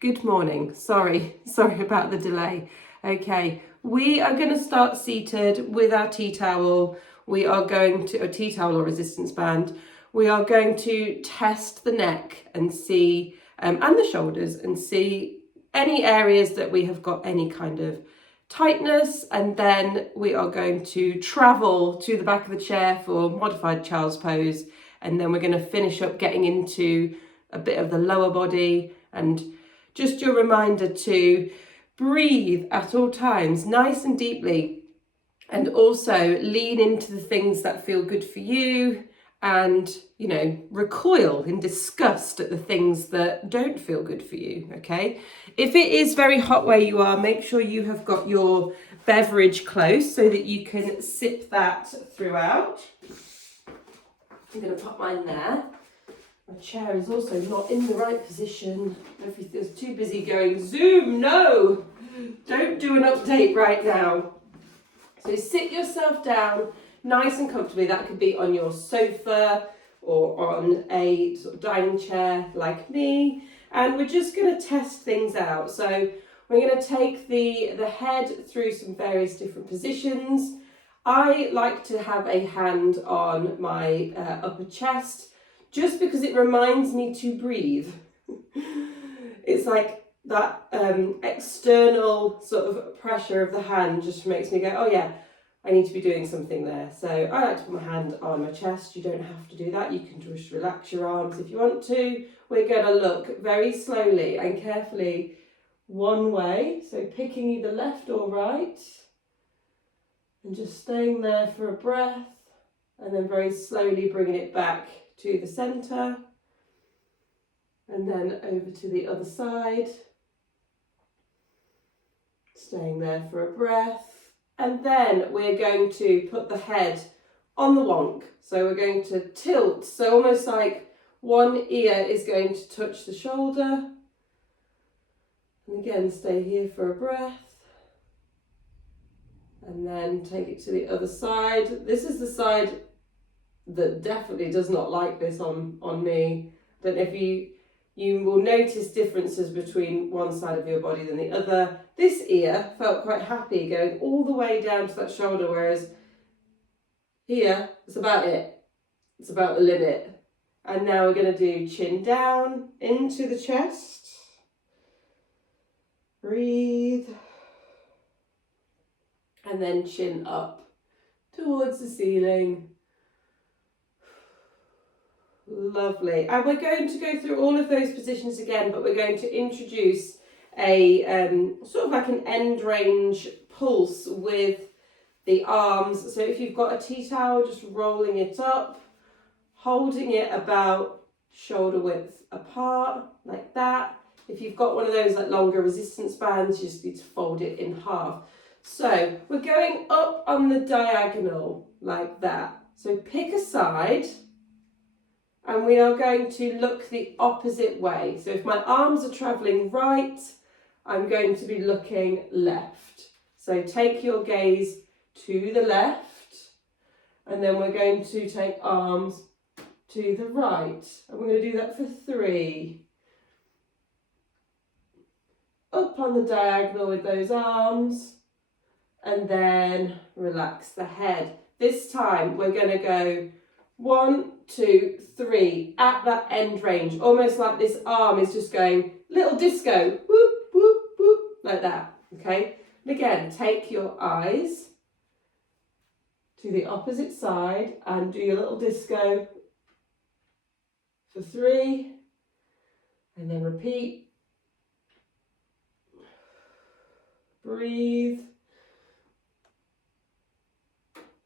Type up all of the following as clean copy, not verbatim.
Good morning. Sorry about the delay. Okay, we are going to start seated with our tea towel. We are going to, a tea towel or resistance band. We are going to test the neck and see, and the shoulders, and see any areas that we have got any kind of tightness, and then we are going to travel to the back of the chair for modified child's pose, and then we're going to finish up getting into a bit of the lower body. And just your reminder to breathe at all times, nice and deeply, and also lean into the things that feel good for you, and, you know, recoil in disgust at the things that don't feel good for you, okay? If it is very hot where you are, make sure you have got your beverage close so that you can sip that throughout. I'm going to pop mine there. My chair is also not in the right position. Everything's too busy going, Zoom, no! Don't do an update right now. So sit yourself down nice and comfortably. That could be on your sofa or on a sort of dining chair like me. And we're just going to test things out. So we're going to take the head through some various different positions. I like to have a hand on my upper chest, just because it reminds me to breathe. It's like that external sort of pressure of the hand just makes me go, oh yeah, I need to be doing something there. So I like to put my hand on my chest. You don't have to do that. You can just relax your arms if you want to. We're going to look very slowly and carefully one way. So picking either left or right. And just staying there for a breath. And then very slowly bringing it back to the centre, and then over to the other side, staying there for a breath, and then we're going to put the head on the wonk. So we're going to tilt, so almost like one ear is going to touch the shoulder, and again stay here for a breath, and then take it to the other side. This is the side that definitely does not like this on me. I don't know if you will notice differences between one side of your body than the other. This ear felt quite happy going all the way down to that shoulder, whereas here, it's about it. It's about the limit. And now we're going to do chin down into the chest. Breathe. And then chin up towards the ceiling. Lovely. And we're going to go through all of those positions again, but we're going to introduce a sort of like an end range pulse with the arms. So if you've got a tea towel, just rolling it up, holding it about shoulder width apart, like that. If you've got one of those like longer resistance bands, you just need to fold it in half. So we're going up on the diagonal like that. So pick a side. And we are going to look the opposite way. So if my arms are travelling right, I'm going to be looking left. So take your gaze to the left, and then we're going to take arms to the right. And we're going to do that for 3. Up on the diagonal with those arms, and then relax the head. This time we're going to go 1, 2, 3 at that end range, almost like this arm is just going little disco, whoop, whoop, whoop, like that, okay? And again, take your eyes to the opposite side and do your little disco for 3, and then repeat. Breathe.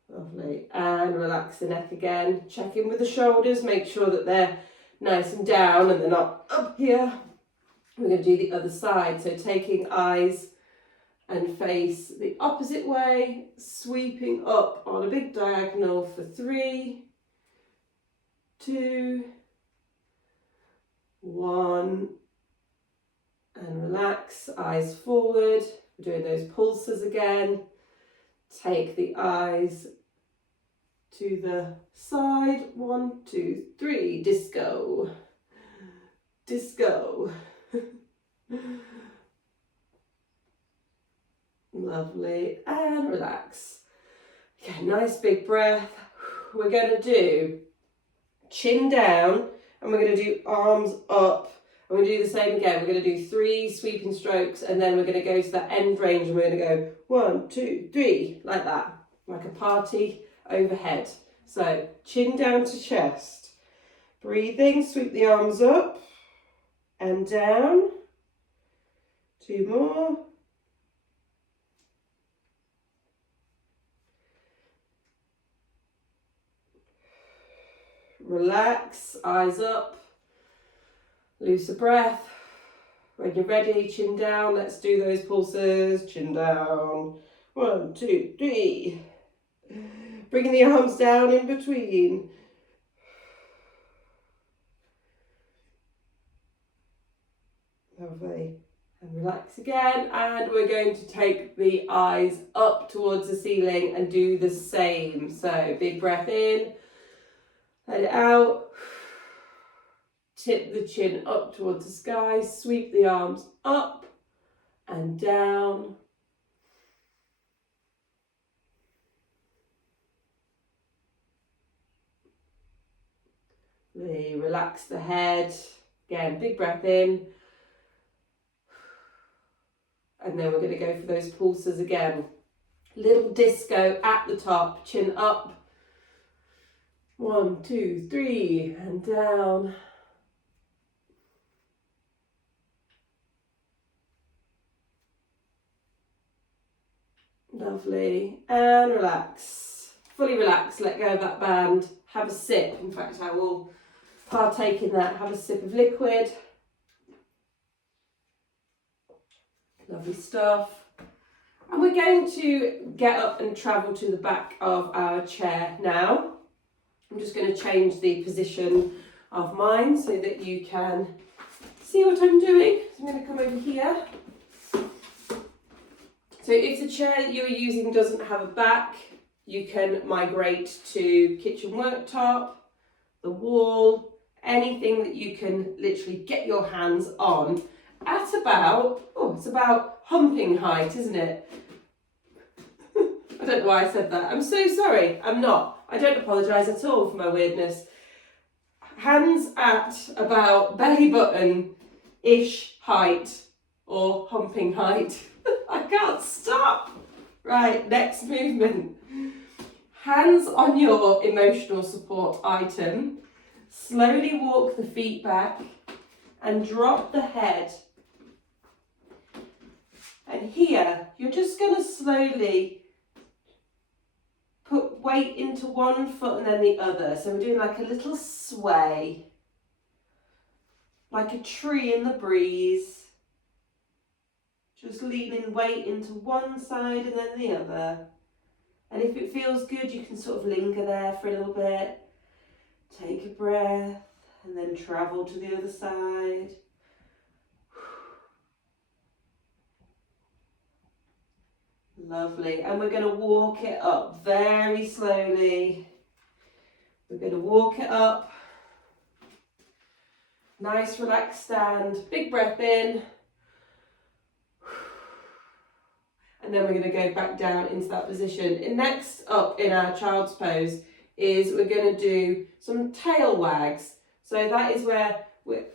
Lovely. And relax the neck again. Check in with the shoulders. Make sure that they're nice and down and they're not up here. We're going to do the other side. So taking eyes and face the opposite way. Sweeping up on a big diagonal for 3, 2, 1. And relax. Eyes forward. We're doing those pulses again. Take the eyes to the side. 1, 2, 3. Disco. Disco. Lovely, and relax. Okay, nice big breath. We're going to do chin down, and we're going to do arms up. And we're going to do the same again. We're going to do 3 sweeping strokes, and then we're going to go to that end range, and we're going to go 1, 2, 3, like that, like a party overhead. So chin down to chest. Breathing, sweep the arms up and down. 2 more. Relax, eyes up, loose a breath. When you're ready, chin down, let's do those pulses. Chin down, 1, 2, 3. Bringing the arms down in between. Lovely. And relax again, and we're going to take the eyes up towards the ceiling and do the same. So big breath in, let it out, tip the chin up towards the sky, sweep the arms up and down. Relax the head, again big breath in. And then we're going to go for those pulses again. Little disco at the top, chin up. 1, 2, 3, and down. Lovely. And relax. Fully relax, let go of that band. Have a sip. In fact, I will partake in that. Have a sip of liquid. Lovely stuff. And we're going to get up and travel to the back of our chair now. I'm just going to change the position of mine so that you can see what I'm doing. So I'm going to come over here. So if the chair that you're using doesn't have a back, you can migrate to kitchen worktop, the wall, anything that you can literally get your hands on at about, it's about humping height, isn't it? I don't know why I said that. I'm so sorry. I'm not. I don't apologise at all for my weirdness. Hands at about belly button-ish height or humping height. I can't stop. Right, next movement. Hands on your emotional support item. Slowly walk the feet back and drop the head. And here, you're just going to slowly put weight into one foot and then the other. So we're doing like a little sway, like a tree in the breeze. Just leaning weight into one side and then the other. And if it feels good, you can sort of linger there for a little bit. Take a breath and then travel to the other side. Lovely. And we're going to walk it up very slowly. We're going to walk it up. Nice relaxed stand. Big breath in. And then we're going to go back down into that position. And next up in our child's pose is we're going to do some tail wags. So that is where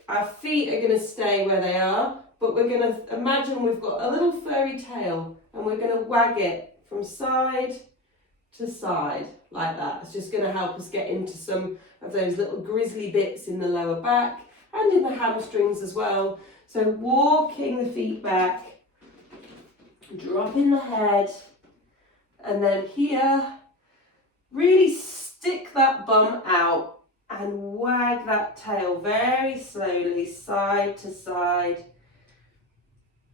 our feet are going to stay where they are, but we're going to imagine we've got a little furry tail and we're going to wag it from side to side like that. It's just going to help us get into some of those little grizzly bits in the lower back and in the hamstrings as well. So walking the feet back, dropping the head, and then here, really stick that bum out and wag that tail very slowly, side to side,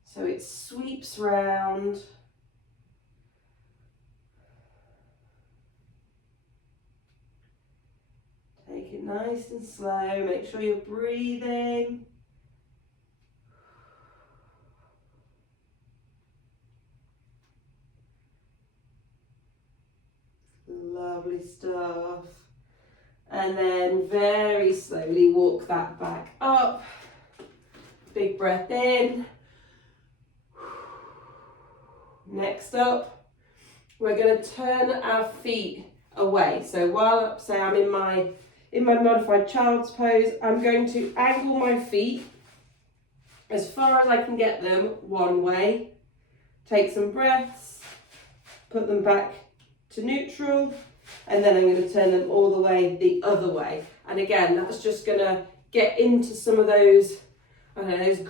so it sweeps round. Take it nice and slow, make sure you're breathing. Lovely stuff. And then very slowly walk that back up. Big breath in. Next up, we're going to turn our feet away. So while, say I'm in my modified child's pose, I'm going to angle my feet as far as I can get them one way. Take some breaths, put them back to neutral, and then I'm going to turn them all the way the other way. And again, that's just going to get into some of those, I don't know, those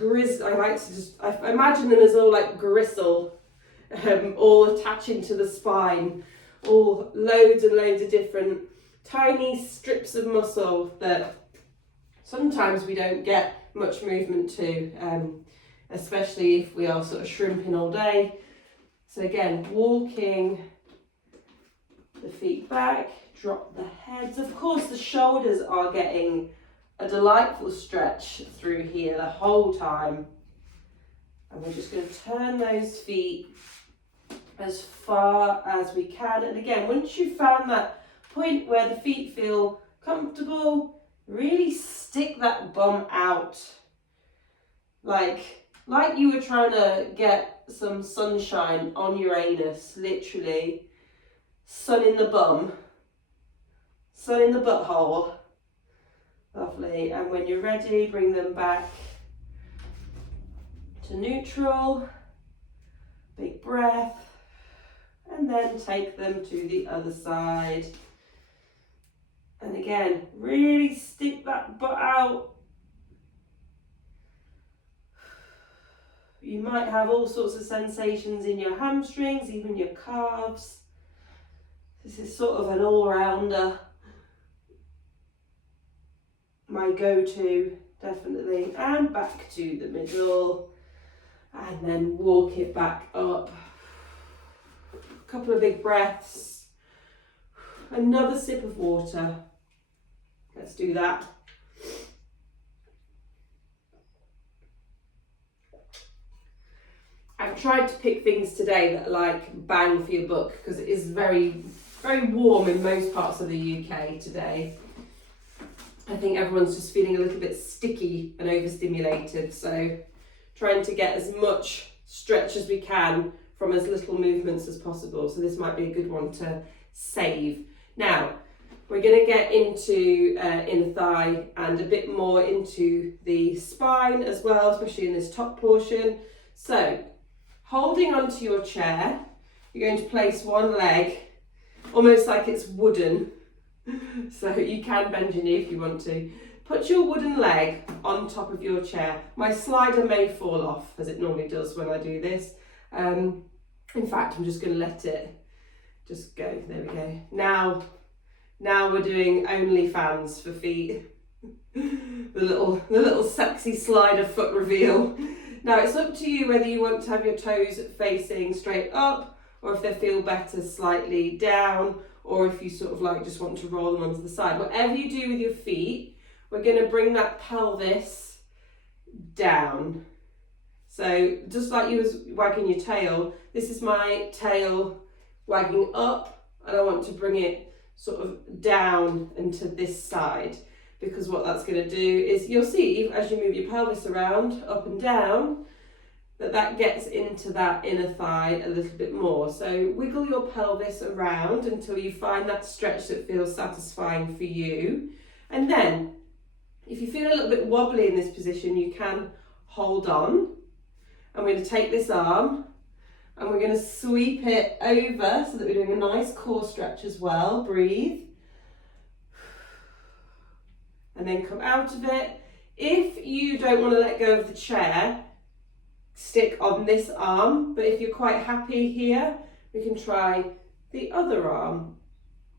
I imagine them as all like gristle, all attaching to the spine, all loads and loads of different tiny strips of muscle that sometimes we don't get much movement to, especially if we are sort of shrimping all day. So again, walking the feet back, drop the heads. Of course, the shoulders are getting a delightful stretch through here the whole time. And we're just going to turn those feet as far as we can. And again, once you've found that point where the feet feel comfortable, really stick that bum out. Like you were trying to get some sunshine on your anus, literally. Sun in the bum, sun in the butthole. Lovely. And when you're ready, bring them back to neutral. Big breath. And then take them to the other side. And again, really stick that butt out. You might have all sorts of sensations in your hamstrings, even your calves. This is sort of an all-rounder. My go-to, definitely. And back to the middle. And then walk it back up. A couple of big breaths. Another sip of water. Let's do that. I've tried to pick things today that are like bang for your buck because it is very, very warm in most parts of the UK today. I think everyone's just feeling a little bit sticky and overstimulated, so trying to get as much stretch as we can from as little movements as possible. So this might be a good one to save. Now, we're going to get into inner thigh and a bit more into the spine as well, especially in this top portion. So, holding onto your chair, you're going to place one leg almost like it's wooden. So you can bend your knee if you want to. Put your wooden leg on top of your chair. My slider may fall off, as it normally does when I do this. In fact, I'm just going to let it just go. There we go. Now we're doing OnlyFans for feet. the little sexy slider foot reveal. Now it's up to you whether you want to have your toes facing straight up, or if they feel better slightly down, or if you sort of like just want to roll them onto the side. Whatever you do with your feet, we're going to bring that pelvis down. So just like you was wagging your tail, this is my tail wagging up, and I want to bring it sort of down into this side, because what that's going to do is, you'll see as you move your pelvis around up and down, that gets into that inner thigh a little bit more. So wiggle your pelvis around until you find that stretch that feels satisfying for you. And then if you feel a little bit wobbly in this position, you can hold on. I'm going to take this arm and we're going to sweep it over so that we're doing a nice core stretch as well. Breathe. And then come out of it. If you don't want to let go of the chair, stick on this arm, but if you're quite happy here, we can try the other arm,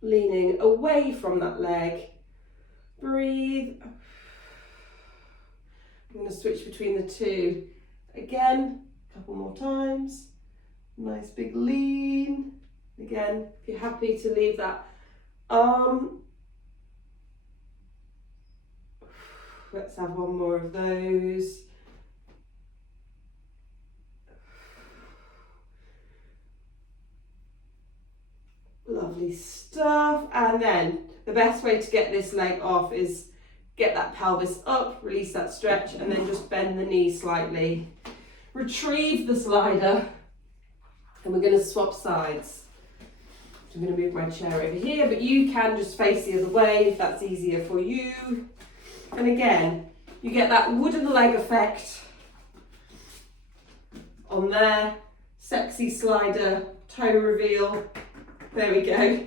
leaning away from that leg. Breathe. I'm going to switch between the two. Again, a couple more times. Nice big lean. Again, if you're happy to leave that arm. Let's have one more of those. Lovely stuff. And then the best way to get this leg off is get that pelvis up, release that stretch, and then just bend the knee slightly. Retrieve the slider, and we're going to swap sides. So I'm going to move my chair over here, but you can just face the other way if that's easier for you. And again, you get that wooden leg effect on there. Sexy slider, toe reveal. There we go.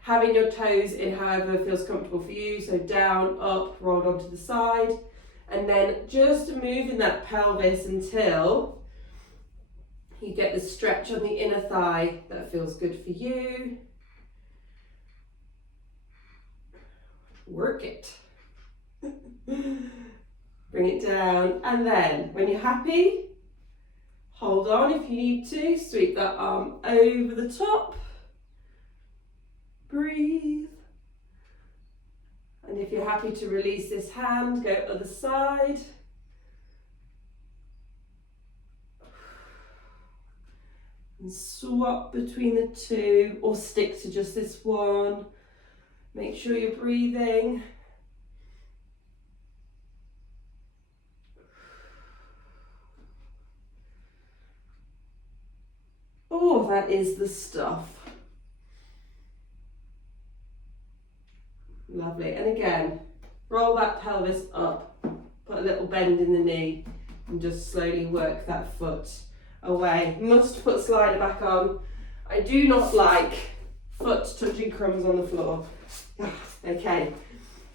Having your toes in however feels comfortable for you. So down, up, rolled onto the side. And then just moving that pelvis until you get the stretch on the inner thigh that feels good for you. Work it. Bring it down, and then when you're happy, hold on if you need to, sweep that arm over the top, breathe, and if you're happy to release this hand, go other side, and swap between the two, or stick to just this one. Make sure you're breathing. Oh, that is the stuff. Lovely. And again, roll that pelvis up, put a little bend in the knee, and just slowly work that foot away. Must put slider back on. I do not like foot touching crumbs on the floor. Okay,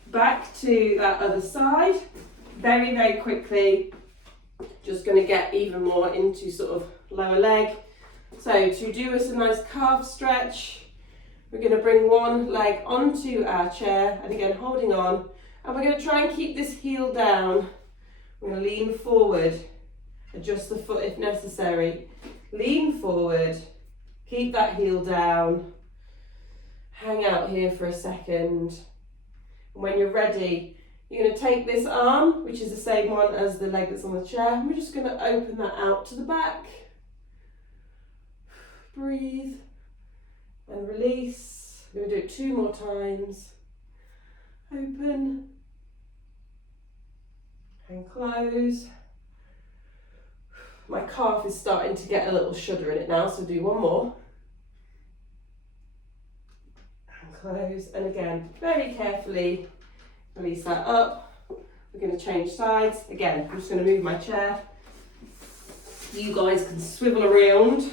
back to that other side. Very, very quickly, just going to get even more into sort of lower leg. So to do us a nice calf stretch, we're going to bring one leg onto our chair, and again holding on, and we're going to try and keep this heel down. We're going to lean forward, adjust the foot if necessary, lean forward, keep that heel down, hang out here for a second, and when you're ready, you're going to take this arm, which is the same one as the leg that's on the chair, and we're just going to open that out to the back. Breathe and release. We're going to do it 2 more times. Open and close. My calf is starting to get a little shudder in it now, so do one more. And close, and again, very carefully release that up. We're going to change sides. Again, I'm just going to move my chair. You guys can swivel around.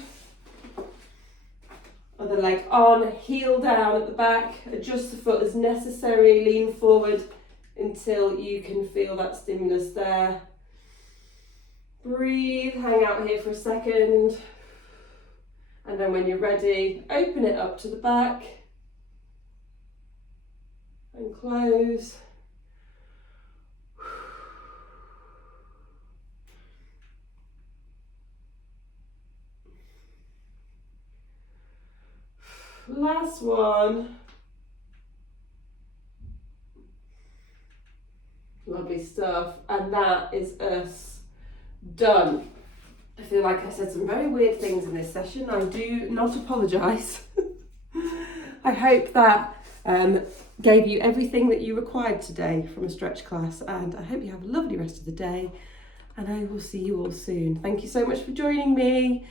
Other leg on, heel down at the back, adjust the foot as necessary, lean forward until you can feel that stimulus there. Breathe, hang out here for a second, and then when you're ready, open it up to the back and close. Last one. Lovely stuff. And that is us done. I feel like I said some very weird things in this session. I do not apologise. I hope that gave you everything that you required today from a stretch class, and I hope you have a lovely rest of the day, and I will see you all soon. Thank you so much for joining me.